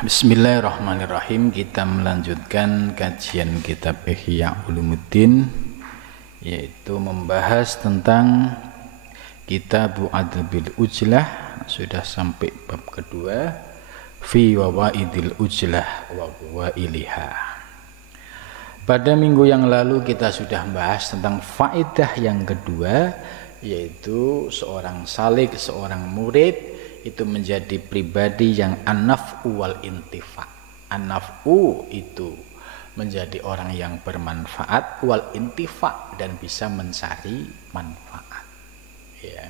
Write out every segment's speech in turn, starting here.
Bismillahirrahmanirrahim. Kita melanjutkan kajian kitab Ihya Ulumuddin, yaitu membahas tentang Kitab Adbil Ujlah. Sudah sampai bab kedua, fi wawaidil ujlah wa wailiha. Pada minggu yang lalu kita sudah bahas tentang faedah yang kedua, yaitu seorang salik, seorang murid itu menjadi pribadi yang an-naf'u wal intifa. An-naf'u itu menjadi orang yang bermanfaat, wal intifa dan bisa mencari manfaat. Ya.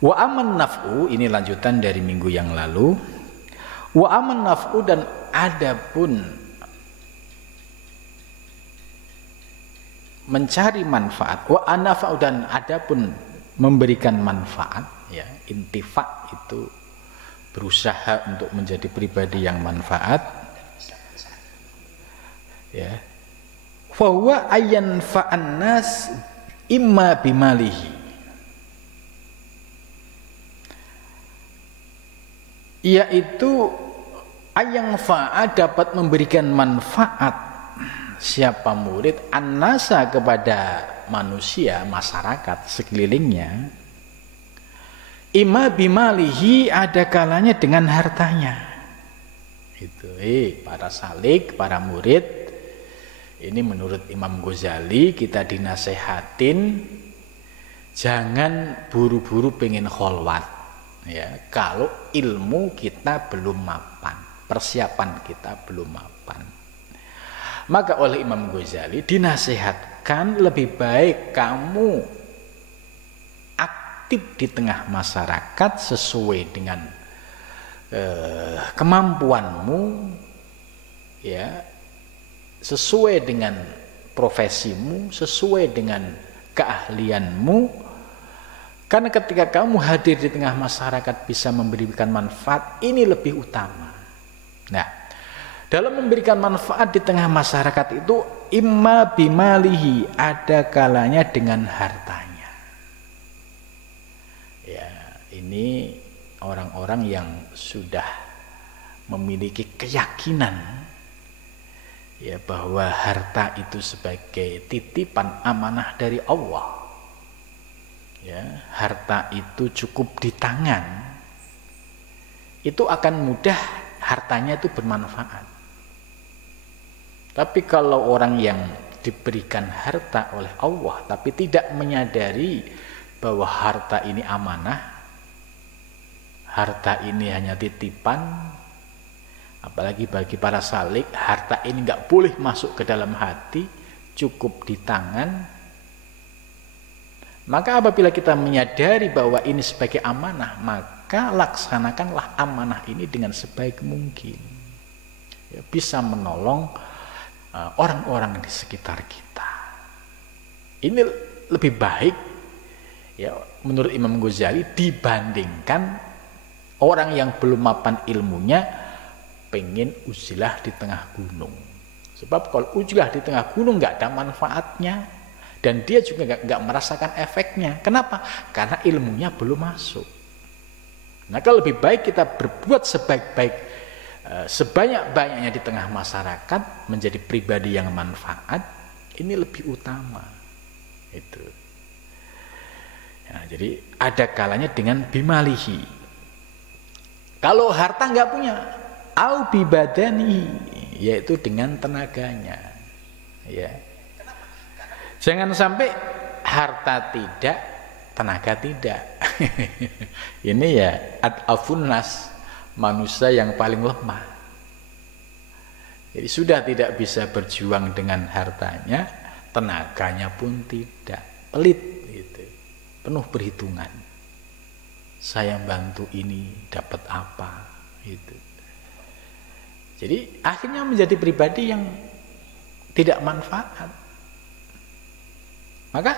Wa aman naf'u, ini lanjutan dari minggu yang lalu. Wa aman naf'u, dan adapun mencari manfaat, wa anafa'u, dan adapun memberikan manfaat. Ya, intifa itu berusaha untuk menjadi pribadi yang manfaat. Ya, fahuwa ayyan fa'an nas imma bimalihi, yaitu ayang fa'a, dapat memberikan manfaat siapa murid an-nasa, kepada manusia, masyarakat sekelilingnya, imma bimalihi, ada kalanya dengan hartanya. Itu para salik, para murid ini menurut Imam Ghazali, kita dinasehatin jangan buru-buru pengen kholwat, ya, kalau ilmu kita belum mapan, persiapan kita belum mapan. Maka oleh Imam Ghazali dinasehatkan lebih baik kamu aktif di tengah masyarakat sesuai dengan kemampuanmu, ya, sesuai dengan profesimu, sesuai dengan keahlianmu. Karena ketika kamu hadir di tengah masyarakat bisa memberikan manfaat, ini lebih utama. Nah, dalam memberikan manfaat di tengah masyarakat itu imma bimalihi, ada kalanya dengan hartanya. Ya, ini orang-orang yang sudah memiliki keyakinan, ya, bahwa harta itu sebagai titipan amanah dari Allah. Ya, harta itu cukup di tangan, itu akan mudah hartanya itu bermanfaat. Tapi kalau orang yang diberikan harta oleh Allah tapi tidak menyadari bahwa harta ini amanah, harta ini hanya titipan, apalagi bagi para salik, harta ini nggak boleh masuk ke dalam hati, cukup di tangan. Maka apabila kita menyadari bahwa ini sebagai amanah, maka laksanakanlah amanah ini dengan sebaik mungkin, ya, bisa menolong orang-orang di sekitar kita. Ini lebih baik, ya, menurut Imam Ghazali, dibandingkan orang yang belum mapan ilmunya pengen uzlah di tengah gunung. Sebab kalau uzlah di tengah gunung nggak ada manfaatnya, dan dia juga nggak merasakan efeknya. Kenapa? Karena ilmunya belum masuk. Maka lebih baik kita berbuat sebanyak-banyaknya di tengah masyarakat, menjadi pribadi yang manfaat, ini lebih utama. Itu. Ya, jadi ada kalanya dengan bimalihi. Kalau harta nggak punya, au bibadani, yaitu dengan tenaganya. Ya. Jangan sampai harta tidak, tenaga tidak. Ini ya ad-afun nas, manusia yang paling lemah. Jadi sudah tidak bisa berjuang dengan hartanya, tenaganya pun tidak, pelit gitu. Penuh perhitungan. Saya bantu ini dapat apa gitu. Jadi akhirnya menjadi pribadi yang tidak manfaat. Maka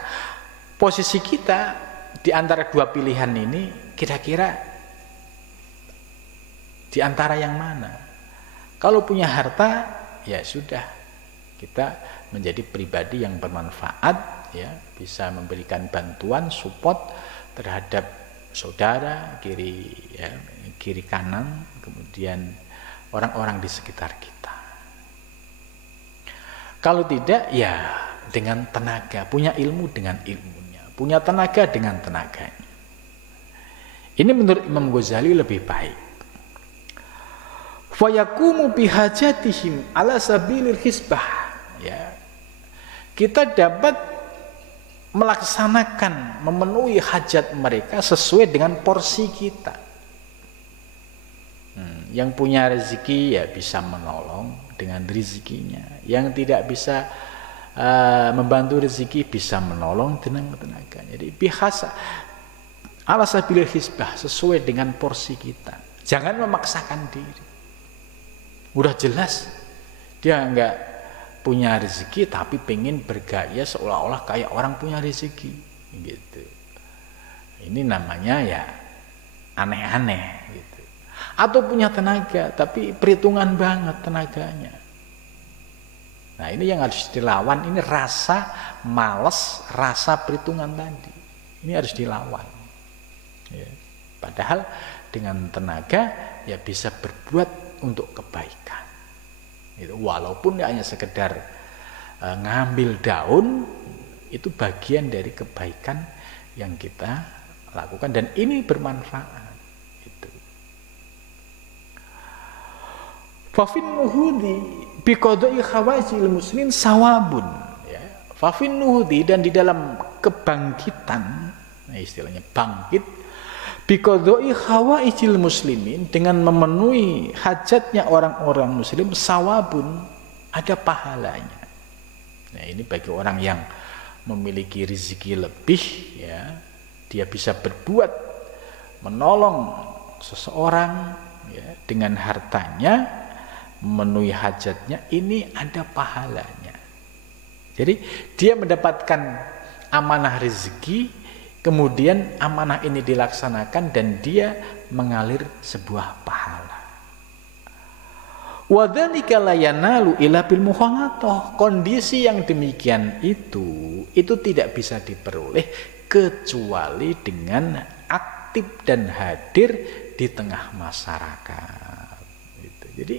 posisi kita di antara dua pilihan ini kira-kira di antara yang mana? Kalau punya harta, ya sudah, kita menjadi pribadi yang bermanfaat, ya, bisa memberikan bantuan, support terhadap saudara kiri, ya, kiri kanan, kemudian orang-orang di sekitar kita. Kalau tidak, ya dengan tenaga, punya ilmu dengan ilmunya, punya tenaga dengan tenaganya. Ini menurut Imam Ghazali lebih baik. Fayakumu bihajatihim ala sabilil hisbah. Ya. Kita dapat melaksanakan, memenuhi hajat mereka sesuai dengan porsi kita. Yang punya rezeki ya bisa menolong dengan rezekinya. Yang tidak bisa membantu rezeki bisa menolong dengan tenaga. Jadi bihasa ala sabilil hisbah, sesuai dengan porsi kita. Jangan memaksakan diri. Udah jelas dia enggak punya rezeki tapi pengen bergaya seolah-olah kayak orang punya rezeki gitu. Ini namanya ya aneh-aneh gitu. Atau punya tenaga tapi perhitungan banget tenaganya. Nah, ini yang harus dilawan, ini rasa malas, rasa perhitungan tadi. Ini harus dilawan. Ya. Padahal dengan tenaga ya bisa berbuat untuk kebaikan. Itu walaupun hanya sekedar ngambil daun, itu bagian dari kebaikan yang kita lakukan dan ini bermanfaat. Itu. Fafin nuhudi biqada'i khawaijil muslimin sawabun. Ya. Fafin nuhudi, dan di dalam kebangkitan, istilahnya bangkit, biqada'i khawaijil muslimin, dengan memenuhi hajatnya orang-orang muslim, sawabun, ada pahalanya. Nah, ini bagi orang yang memiliki rezeki lebih, ya, dia bisa berbuat menolong seseorang ya, dengan hartanya, memenuhi hajatnya, ini ada pahalanya. Jadi dia mendapatkan amanah rezeki, kemudian amanah ini dilaksanakan dan dia mengalir sebuah pahala. Wadzalika la yanalu illa bil mukhalatah. Kondisi yang demikian itu tidak bisa diperoleh kecuali dengan aktif dan hadir di tengah masyarakat. Gitu. Jadi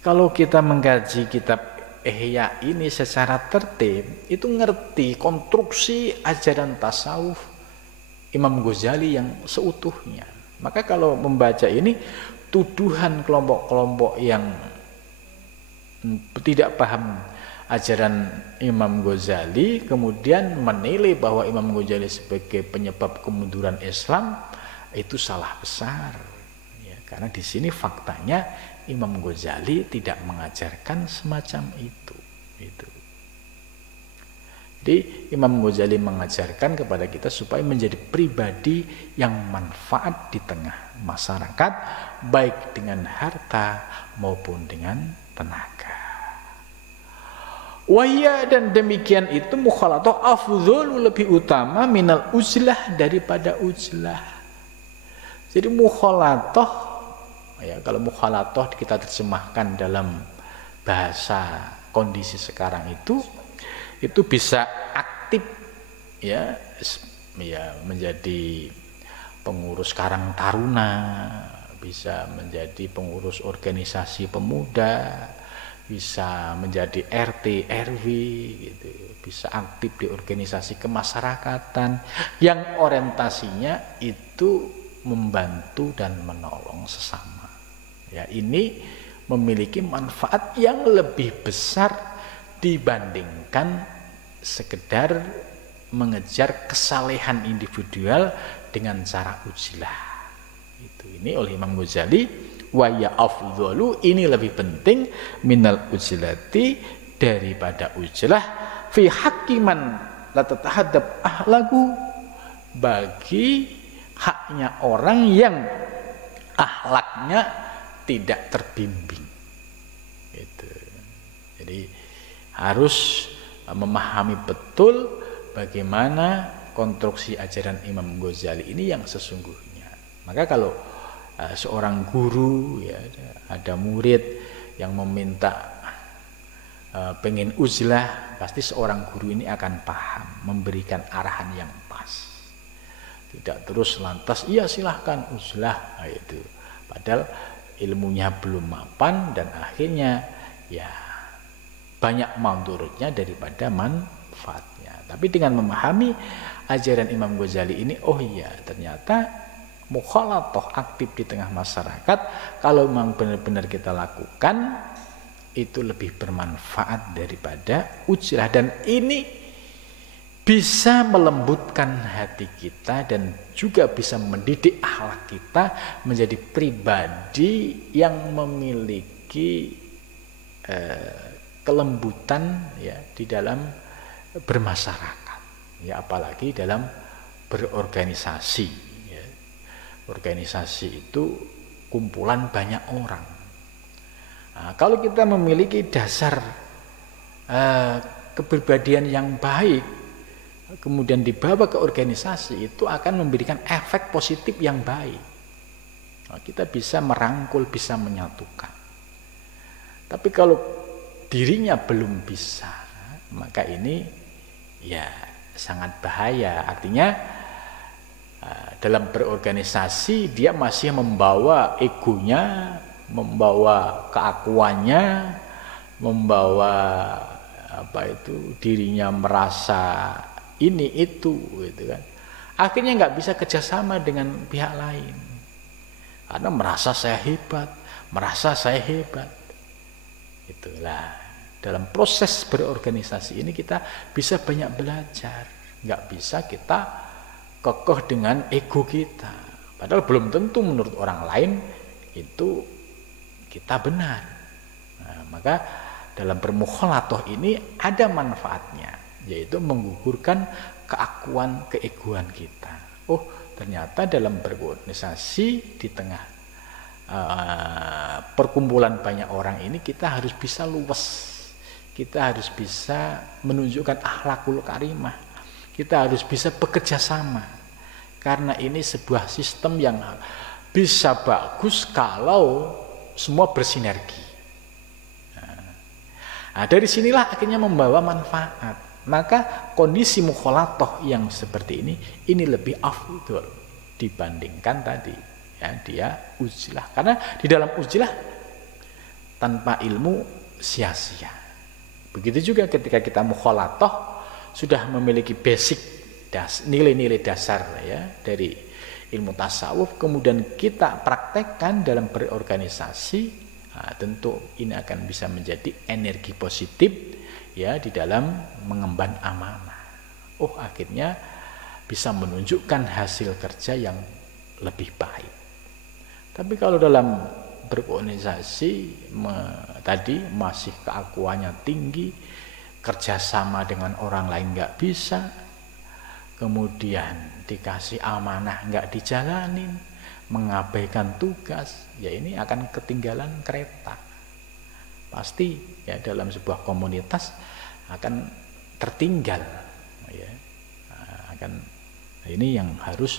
kalau kita mengkaji kitab Ihya ini secara tertib, itu ngerti konstruksi ajaran tasawuf Imam Ghazali yang seutuhnya. Maka kalau membaca ini, tuduhan kelompok-kelompok yang tidak paham ajaran Imam Ghazali kemudian menilai bahwa Imam Ghazali sebagai penyebab kemunduran Islam, itu salah besar. Ya, karena di sini faktanya Imam Ghazali tidak mengajarkan semacam itu. Jadi Imam Ghazali mengajarkan kepada kita supaya menjadi pribadi yang manfaat di tengah masyarakat, baik dengan harta maupun dengan tenaga. Wahya, dan demikian itu mukhalatah afdhalu, lebih utama minal uzlah, daripada uzlah. Jadi mukhalatah, ya, kalau mukhalatah kita terjemahkan dalam bahasa kondisi sekarang itu bisa aktif, ya menjadi pengurus Karang Taruna, bisa menjadi pengurus organisasi pemuda, bisa menjadi RT RW gitu, bisa aktif di organisasi kemasyarakatan yang orientasinya itu membantu dan menolong sesama. Ya, ini memiliki manfaat yang lebih besar dibandingkan sekedar mengejar kesalehan individual dengan cara uzlah. Ini oleh Imam Ghazali, wa ya afdhalu, ini lebih penting minal uzlati, daripada uzlah, fi hakiman la tatahadab ahlaku, bagi haknya orang yang akhlaknya tidak terbimbing. Gitu. Jadi harus memahami betul bagaimana konstruksi ajaran Imam Ghazali ini yang sesungguhnya. Maka kalau seorang guru, ya, ada murid yang meminta pengen uzlah, pasti seorang guru ini akan paham, memberikan arahan yang pas. Tidak terus lantas, iya silahkan uzlah, itu padahal ilmunya belum mapan dan akhirnya ya banyak mandorotnya daripada manfaatnya. Tapi dengan memahami ajaran Imam Ghazali ini, oh iya ternyata mukhalatoh aktif di tengah masyarakat kalau memang benar-benar kita lakukan itu lebih bermanfaat daripada ujlah, dan ini bisa melembutkan hati kita dan juga bisa mendidik akhlak kita menjadi pribadi yang memiliki kelembutan ya di dalam bermasyarakat, ya apalagi dalam berorganisasi ya. Organisasi itu kumpulan banyak orang. Nah, kalau kita memiliki dasar kepribadian yang baik kemudian dibawa ke organisasi, itu akan memberikan efek positif yang baik. Nah, kita bisa merangkul, bisa menyatukan. Tapi kalau dirinya belum bisa, maka ini ya sangat bahaya. Artinya dalam berorganisasi dia masih membawa egonya, membawa keakuannya, membawa dirinya merasa ini itu gitu kan. Akhirnya nggak bisa kerjasama dengan pihak lain karena merasa saya hebat, merasa saya hebat. Itulah dalam proses berorganisasi ini kita bisa banyak belajar. Nggak bisa kita kokoh dengan ego kita, padahal belum tentu menurut orang lain itu kita benar. Nah, maka dalam bermukhalatoh ini ada manfaatnya, yaitu menggugurkan keakuan, keegoan kita. Oh, ternyata dalam berorganisasi di tengah perkumpulan banyak orang ini kita harus bisa luwes, kita harus bisa menunjukkan akhlakul karimah, kita harus bisa bekerja sama, karena ini sebuah sistem yang bisa bagus kalau semua bersinergi. Nah, dari sinilah akhirnya membawa manfaat. Maka kondisi mukhalatoh yang seperti ini lebih afdol dibandingkan tadi ya dia ujlah, karena di dalam ujlah tanpa ilmu sia-sia. Begitu juga ketika kita mukhalatoh sudah memiliki basic nilai-nilai dasar ya dari ilmu tasawuf, kemudian kita praktekkan dalam berorganisasi, nah, tentu ini akan bisa menjadi energi positif ya di dalam mengemban amanah. Oh, akhirnya bisa menunjukkan hasil kerja yang lebih baik. Tapi kalau dalam berorganisasi tadi masih keakuannya tinggi, kerjasama dengan orang lain nggak bisa, kemudian dikasih amanah nggak dijalanin, mengabaikan tugas, ya ini akan ketinggalan kereta. Pasti ya dalam sebuah komunitas akan tertinggal ya. Ini yang harus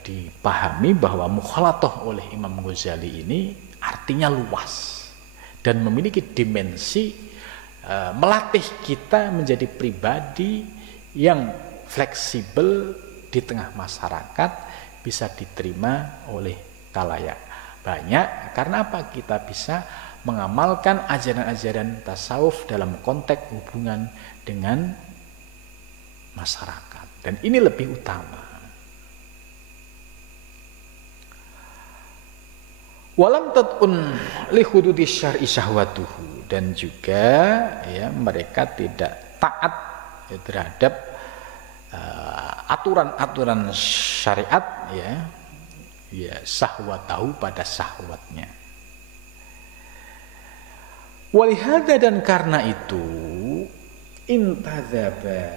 dipahami, bahwa mukhalatoh oleh Imam Ghazali ini artinya luas dan memiliki dimensi melatih kita menjadi pribadi yang fleksibel di tengah masyarakat, bisa diterima oleh khalayak banyak. Karena apa? Kita bisa mengamalkan ajaran-ajaran tasawuf dalam konteks hubungan dengan masyarakat, dan ini lebih utama. Walam tat'un li hududi syar'i syahwatuhu, dan juga ya mereka tidak taat ya, terhadap aturan-aturan syariat ya syahwatahu, pada syahwatnya. Walihada, dan karena itu intadzaba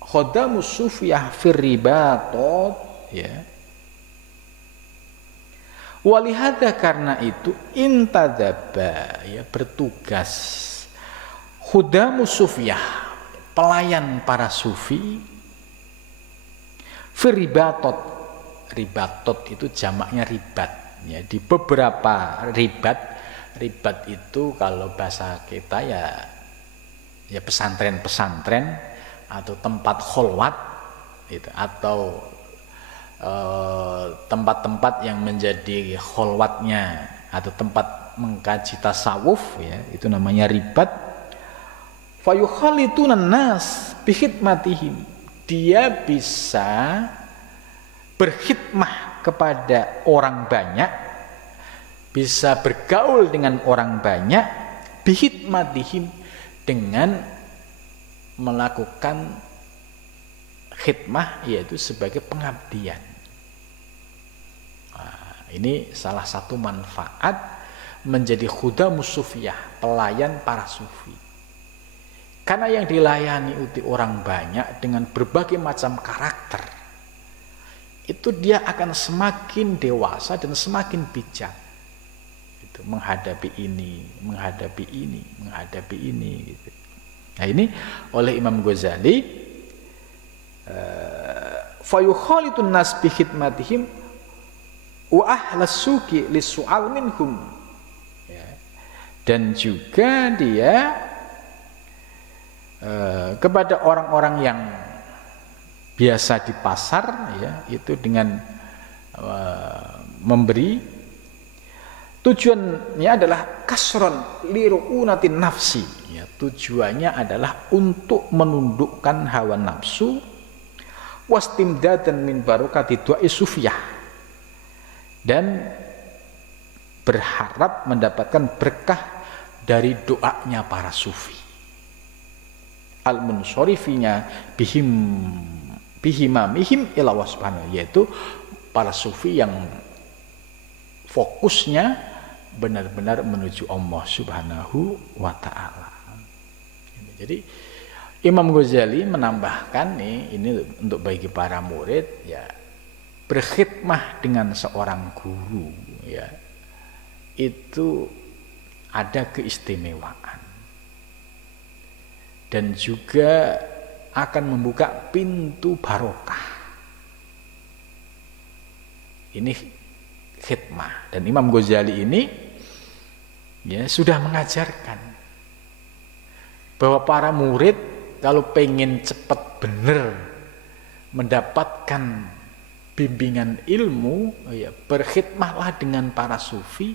khodamus sufiyah firribatot ya. Walihada, karena itu intadzaba ya bertugas khodamus sufiyah, pelayan para sufi, firribatot, ribatot itu jamaknya ribat ya. Di beberapa ribat itu kalau bahasa kita ya pesantren-pesantren atau tempat kholwat itu, atau tempat-tempat yang menjadi kholwatnya atau tempat mengkaji tasawuf, ya, itu namanya ribat. Fayukhalituna nas bihidmatihim, dia bisa berkhidmah kepada orang banyak, bisa bergaul dengan orang banyak, bihidmatihim, dengan melakukan khidmah, yaitu sebagai pengabdian. Nah, ini salah satu manfaat menjadi khudamus sufiyah, pelayan para sufi. Karena yang dilayani uti orang banyak dengan berbagai macam karakter, itu dia akan semakin dewasa dan semakin bijak. Itu menghadapi ini, menghadapi ini, menghadapi ini. Gitu. Nah ini oleh Imam Ghazali, fayukhalitun nas bi khidmatihim wa ahlas suki lisu'al minhum. Ya. Dan juga dia kepada orang-orang yang biasa di pasar, ya, itu dengan memberi, tujuannya adalah kasron liru'unatin nafsi, ya, tujuannya adalah untuk menundukkan hawa nafsu, wastimdadan min barokati du'ai sufiyah, dan berharap mendapatkan berkah dari doanya para sufi al-munsorifinya bihimamihim ila wasbana, yaitu para sufi yang fokusnya benar-benar menuju Allah Subhanahu wa ta'ala. Jadi Imam Ghazali menambahkan nih, ini untuk bagi para murid, ya, berkhidmah dengan seorang guru, ya, itu ada keistimewaan dan juga akan membuka pintu barokah. Ini khidmah, dan Imam Ghazali ini, ya, sudah mengajarkan bahwa para murid kalau pengen cepat benar mendapatkan bimbingan ilmu, ya, berkhidmahlah dengan para sufi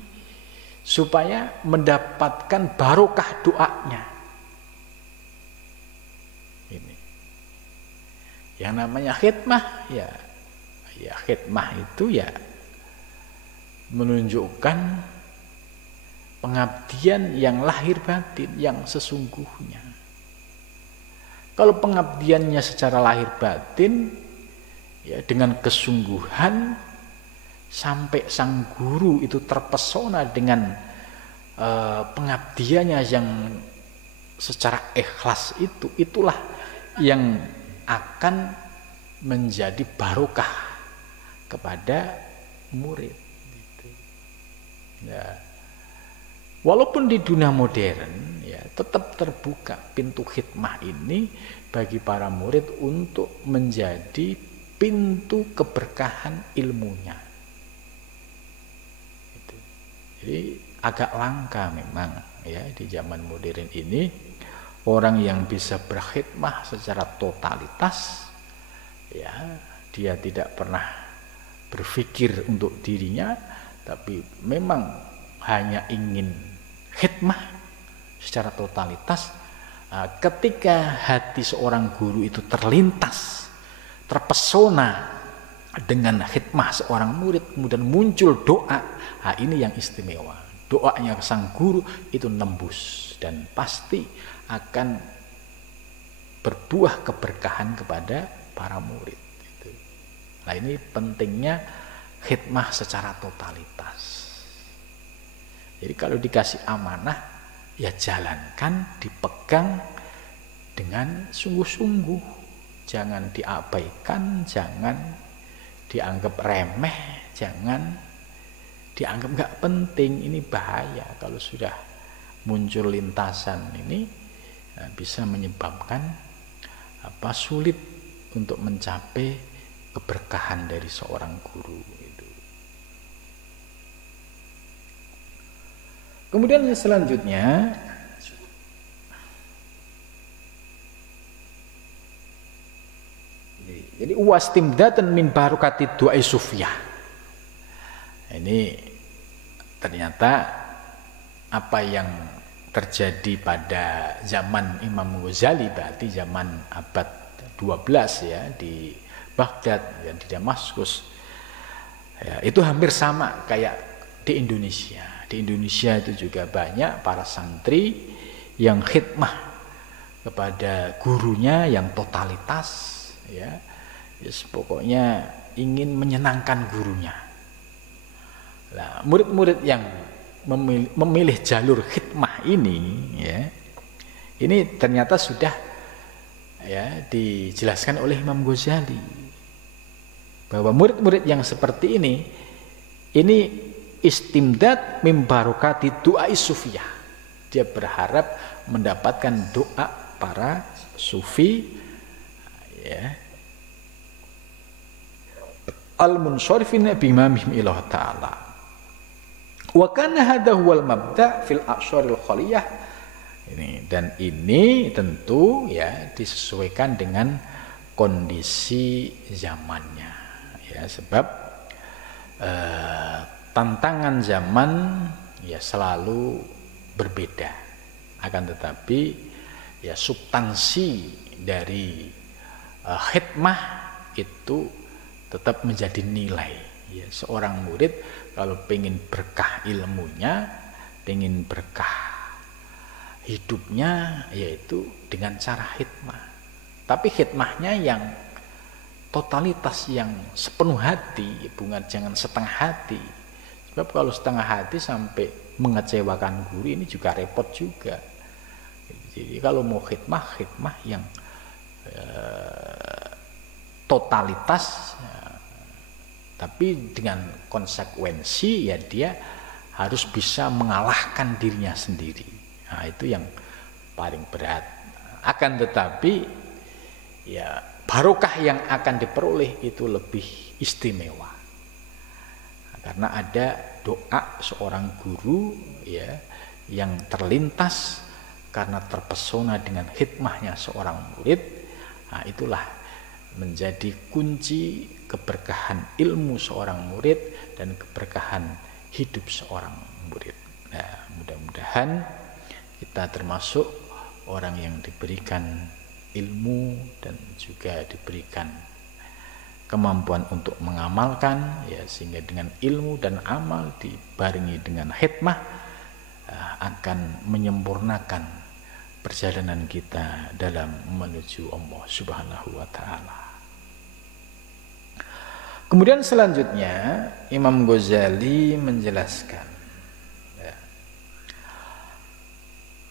supaya mendapatkan barokah doanya. Ini yang namanya khidmah, ya khidmah itu ya menunjukkan pengabdian yang lahir batin, yang sesungguhnya. Kalau pengabdiannya secara lahir batin, ya, dengan kesungguhan, sampai sang guru itu terpesona dengan pengabdiannya yang secara ikhlas, itulah yang akan menjadi barokah kepada murid. Gitu. Ya. Walaupun di dunia modern, ya, tetap terbuka pintu khidmah ini bagi para murid untuk menjadi pintu keberkahan ilmunya. Gitu. Jadi agak langka memang, ya, di zaman modern ini orang yang bisa berkhidmah secara totalitas, ya, dia tidak pernah berpikir untuk dirinya, tapi memang hanya ingin khidmah secara totalitas. Ketika hati seorang guru itu terlintas, terpesona dengan khidmah seorang murid, kemudian muncul doa, ini yang istimewa. Doanya sang guru itu nembus dan pasti akan berbuah keberkahan kepada para murid. Gitu. Nah, ini pentingnya khidmah secara totalitas. Jadi kalau dikasih amanah, ya jalankan, dipegang dengan sungguh-sungguh. Jangan diabaikan, jangan dianggap remeh, jangan dianggap nggak penting. Ini bahaya kalau sudah muncul lintasan ini, bisa menyebabkan sulit untuk mencapai keberkahan dari seorang guru itu. Kemudian selanjutnya Jadi wastimdatan min barokati du'a sufiyah. Ini ternyata apa yang terjadi pada zaman Imam Ghazali, berarti zaman abad 12 ya, di Baghdad dan di Damaskus ya, itu hampir sama kayak di Indonesia. Di Indonesia itu juga banyak para santri yang khidmah kepada gurunya yang totalitas ya, yes, pokoknya ingin menyenangkan gurunya. Nah, murid-murid yang memilih jalur khidmah ini ya, ini ternyata sudah ya dijelaskan oleh Imam Ghazali bahwa murid-murid yang seperti ini istimdad min barokati du'a sufiyah. Dia berharap mendapatkan doa para sufi ya, al-munsharifin bimamihim ilah ta'ala. Wa kana hadha huwal mabda' fil a'syaril khaliyah. Dan ini tentu ya disesuaikan dengan kondisi zamannya ya, sebab tantangan zaman ya selalu berbeda, akan tetapi ya substansi dari khidmah itu tetap menjadi nilai ya. Seorang murid kalau pengen berkah ilmunya, pengen berkah hidupnya, yaitu dengan cara khidmah. Tapi khidmahnya yang totalitas, yang sepenuh hati, bukan jangan setengah hati. Sebab kalau setengah hati sampai mengecewakan guru, ini juga repot juga. Jadi kalau mau khidmah yang totalitas ya, tapi dengan konsekuensi ya dia harus bisa mengalahkan dirinya sendiri. Nah, itu yang paling berat. Akan tetapi ya barokah yang akan diperoleh itu lebih istimewa. Karena ada doa seorang guru ya yang terlintas karena terpesona dengan khidmahnya seorang murid. Nah, itulah menjadi kunci keberkahan ilmu seorang murid dan keberkahan hidup seorang murid. Nah, mudah-mudahan kita termasuk orang yang diberikan ilmu dan juga diberikan kemampuan untuk mengamalkan ya, sehingga dengan ilmu dan amal dibarengi dengan khidmah akan menyempurnakan perjalanan kita dalam menuju Allah Subhanahu wa taala. Kemudian selanjutnya Imam Ghazali menjelaskan ya,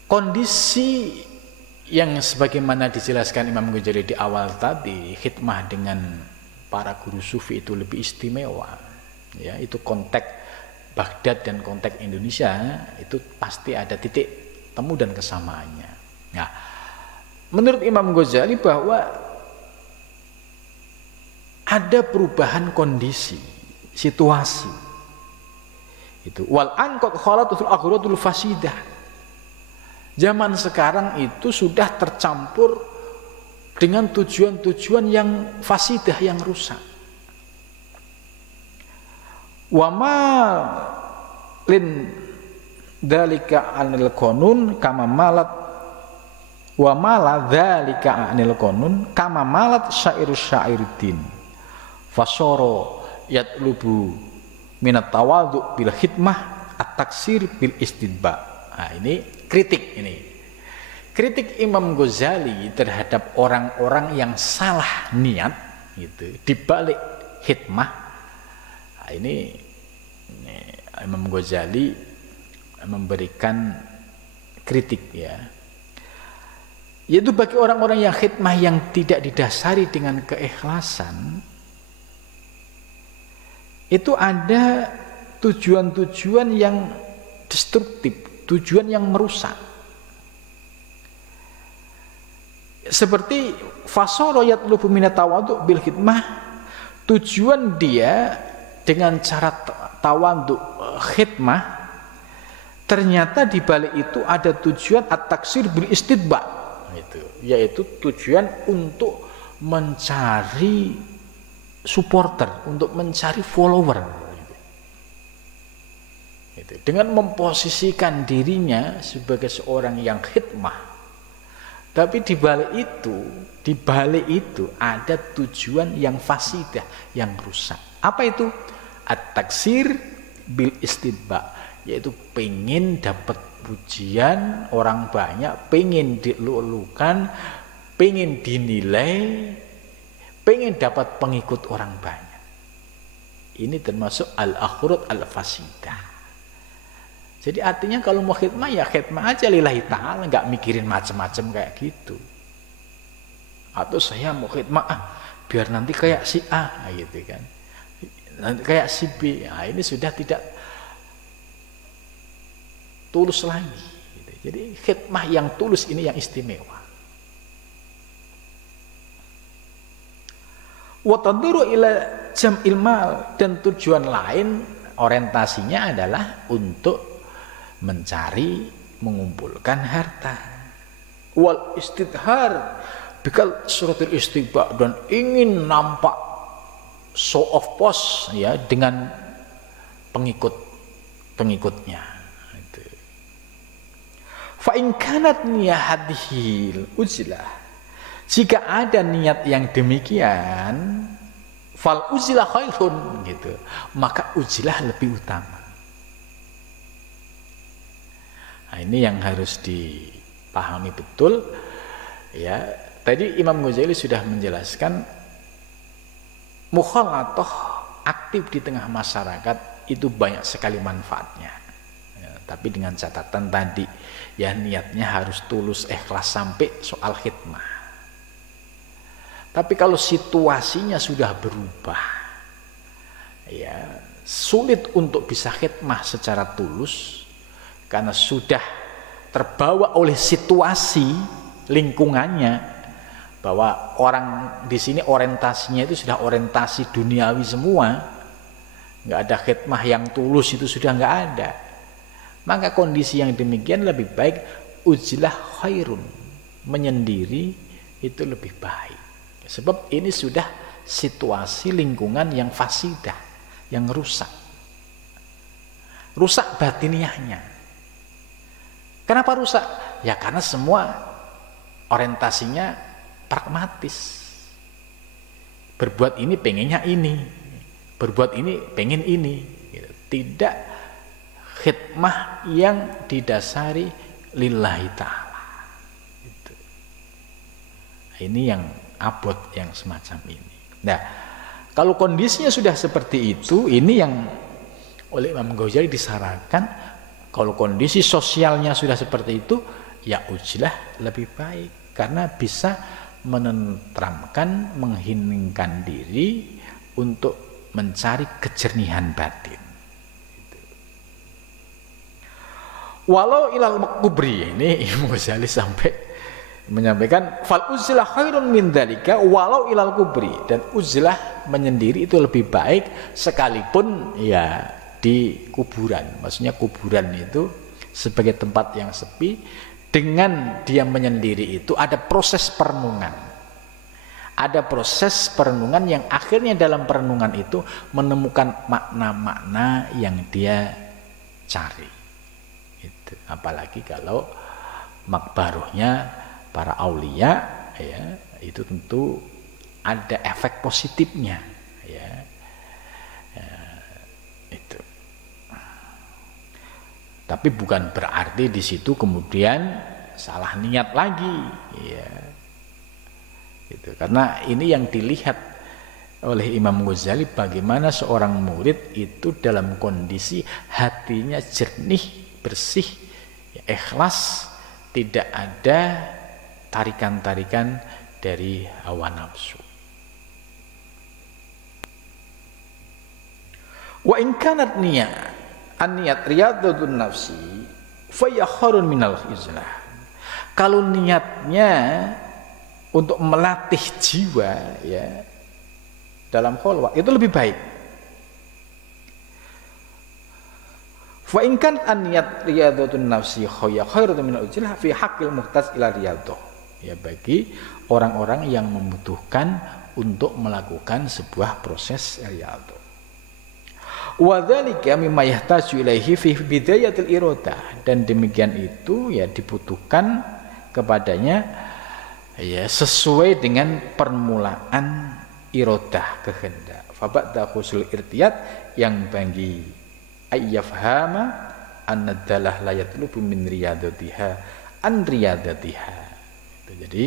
kondisi yang sebagaimana dijelaskan Imam Ghazali di awal tadi, khidmah dengan para guru sufi itu lebih istimewa ya, itu konteks Baghdad dan konteks Indonesia itu pasti ada titik temu dan kesamaannya. Nah, menurut Imam Ghazali bahwa ada perubahan kondisi, situasi. Itu wal anqad khalatul aghratul fasidah. Zaman sekarang itu sudah tercampur dengan tujuan-tujuan yang fasidah, yang rusak. Wa ma lin dalika anil qanun kama malat wa mala dzalika anil qanun kama malat syairus syairuddin fasoro yatlubu minat tawadhu bil khidmah at-taksir bil istidba. Nah, ini kritik Imam Ghazali terhadap orang-orang yang salah niat gitu di balik khidmah. Nah, ini Imam Ghazali memberikan kritik ya, yaitu bagi orang-orang yang khidmah yang tidak didasari dengan keikhlasan, itu ada tujuan-tujuan yang destruktif, tujuan yang merusak. Seperti fasara yatlubu minat tawadhu bil khidmah, tujuan dia dengan cara tawadhu khidmah, ternyata di balik itu ada tujuan at-taksir bil istidba, itu yaitu tujuan untuk mencari supporter, untuk mencari follower gitu. Dengan memposisikan dirinya sebagai seorang yang khidmah. Tapi di balik itu ada tujuan yang fasidah, yang rusak. Apa itu? At-taksir bil istidba, yaitu pengen dapat pujian orang banyak, pengen dilulukan, pengen dinilai, pengen dapat pengikut orang banyak. Ini termasuk al-akhurat al-fasidah. Jadi artinya kalau mau khidmah ya khidmah aja lillahi ta'ala, nggak mikirin macam-macam kayak gitu. Atau saya mau khidmah biar nanti kayak si A gitu kan, nanti kayak si B. Nah, ini sudah tidak tulus lagi gitu. Jadi khidmah yang tulus ini yang istimewa. Wa taduru ila jam'il mal, dan tujuan lain orientasinya adalah untuk mencari, mengumpulkan harta. Wal istidhar bikal suratul istighbar, dan ingin nampak show of post ya dengan pengikutnya. Fa in kanat niyatihil ujlah, jika ada niat yang demikian, fal ujlah khairun gitu, maka ujlah lebih utama. Nah, ini yang harus dipahami betul ya. Tadi Imam Ghazali sudah menjelaskan mukhalatah aktif di tengah masyarakat itu banyak sekali manfaatnya ya, tapi dengan catatan tadi ya, niatnya harus tulus, ikhlas sampai soal khidmah. Tapi kalau situasinya sudah berubah ya, sulit untuk bisa khidmah secara tulus karena sudah terbawa oleh situasi lingkungannya, bahwa orang di sini orientasinya itu sudah orientasi duniawi semua, nggak ada khidmah yang tulus, itu sudah nggak ada. Maka kondisi yang demikian lebih baik ujlah khairun, menyendiri itu lebih baik. Sebab ini sudah situasi lingkungan yang fasidah, yang rusak batiniahnya. Kenapa rusak? Ya karena semua orientasinya pragmatis. Berbuat ini pengennya ini, berbuat ini pengen ini. Tidak khidmah yang didasari lillahi ta'ala. Ini yang abot yang semacam ini. Nah, kalau kondisinya sudah seperti itu, ini yang oleh Imam Ghazali disarankan. Kalau kondisi sosialnya sudah seperti itu, ya ujlah lebih baik, karena bisa menenteramkan, mengheningkan diri untuk mencari kejernihan batin. Walau ilal kubri, ini Imam Ghazali sampai menyampaikan fal uzlah khairun min dzalika walau ilal kubri, dan uzlah menyendiri itu lebih baik sekalipun ya di kuburan. Maksudnya kuburan itu sebagai tempat yang sepi, dengan dia menyendiri itu ada proses perenungan. Ada proses perenungan yang akhirnya dalam perenungan itu menemukan makna-makna yang dia cari. Itu. Apalagi kalau makbaruhnya para aulia ya, itu tentu ada efek positifnya ya. Itu. Tapi bukan berarti di situ kemudian salah niat lagi, ya. Itu. Karena ini yang dilihat oleh Imam Ghazali, bagaimana seorang murid itu dalam kondisi hatinya jernih, bersih, ya, ikhlas, tidak ada tarikan-tarikan dari hawa nafsu. Wa in kanat niat riyadhatun nafsi fa yakharun minal izlah. Kalau niatnya untuk melatih jiwa ya dalam khalwah, itu lebih baik. Fa in kanat niat riyadhatun nafsi khairun minal izlah fi haqqil muhtaj ila riyadhah. ya bagi orang-orang yang membutuhkan untuk melakukan sebuah proses riyadhah. Wa dzalika mimma yahtaju ilaihi fi bidayatil iradah, dan demikian itu ya dibutuhkan kepadanya ya sesuai dengan permulaan iradah kehendak. Fa ba'da husul irtiyad yang bagi ayyafhama anna dalah la yatlubu min riyadatiha an riyadatiha. Jadi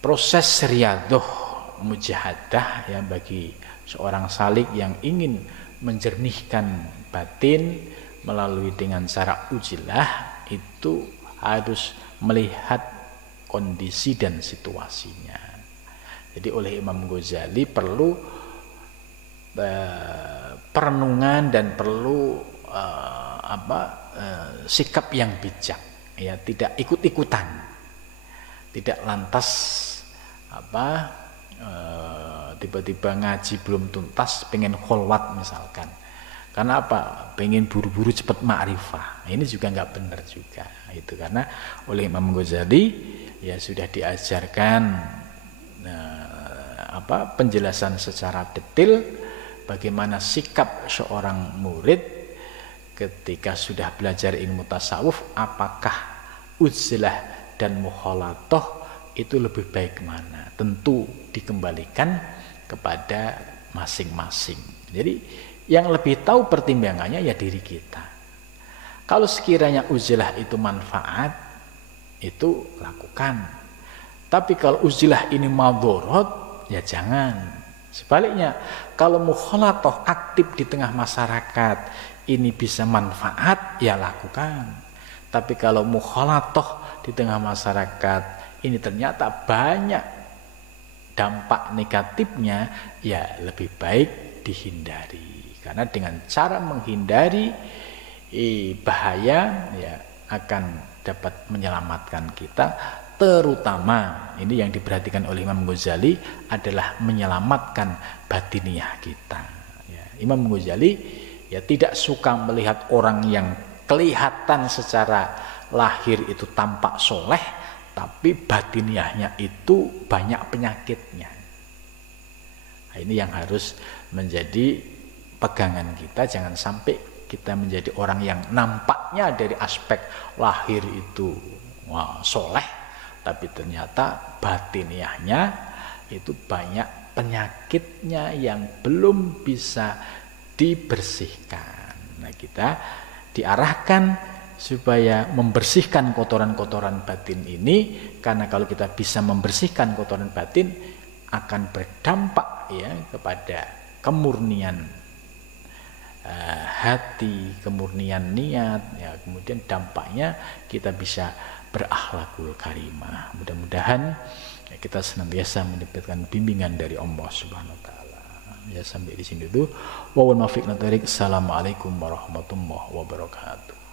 proses riyadhah mujahadah ya bagi seorang salik yang ingin menjernihkan batin melalui dengan cara ujilah, itu harus melihat kondisi dan situasinya. Jadi oleh Imam Ghazali perlu perenungan dan perlu sikap yang bijak, ya, tidak ikut-ikutan, tidak lantas tiba-tiba ngaji belum tuntas pengen kholwat misalkan, karena apa, pengen buru-buru cepat ma'rifah. Ini juga nggak benar juga itu, karena oleh Imam Ghazali ya sudah diajarkan penjelasan secara detail bagaimana sikap seorang murid ketika sudah belajar ilmu tasawuf, apakah uzlah dan mukhalatoh itu lebih baik mana. Tentu dikembalikan kepada masing-masing. Jadi yang lebih tahu pertimbangannya ya diri kita. Kalau sekiranya uzlah itu manfaat, itu lakukan. Tapi kalau uzlah ini madharat, ya jangan. Sebaliknya, kalau mukhalatoh aktif di tengah masyarakat ini bisa manfaat, ya lakukan. Tapi kalau mukhalatoh di tengah masyarakat ini ternyata banyak dampak negatifnya, ya lebih baik dihindari. Karena dengan cara menghindari bahaya ya akan dapat menyelamatkan kita, terutama ini yang diperhatikan oleh Imam Ghazali adalah menyelamatkan batiniah kita. Ya, Imam Ghazali ya tidak suka melihat orang yang kelihatan secara lahir itu tampak soleh, tapi batiniahnya itu banyak penyakitnya. Nah, ini yang harus menjadi pegangan kita, jangan sampai kita menjadi orang yang nampaknya dari aspek lahir itu soleh, tapi ternyata batiniahnya itu banyak penyakitnya yang belum bisa dibersihkan. Nah, kita diarahkan supaya membersihkan kotoran-kotoran batin ini, karena kalau kita bisa membersihkan kotoran batin akan berdampak ya kepada kemurnian hati, kemurnian niat ya, kemudian dampaknya kita bisa berakhlakul karimah. Mudah-mudahan ya, kita senantiasa mendapatkan bimbingan dari Allah Subhanahu wa taala. Ya, sampai di sini dulu. Wa nafiqna tarik. Assalamualaikum warahmatullahi wabarakatuh.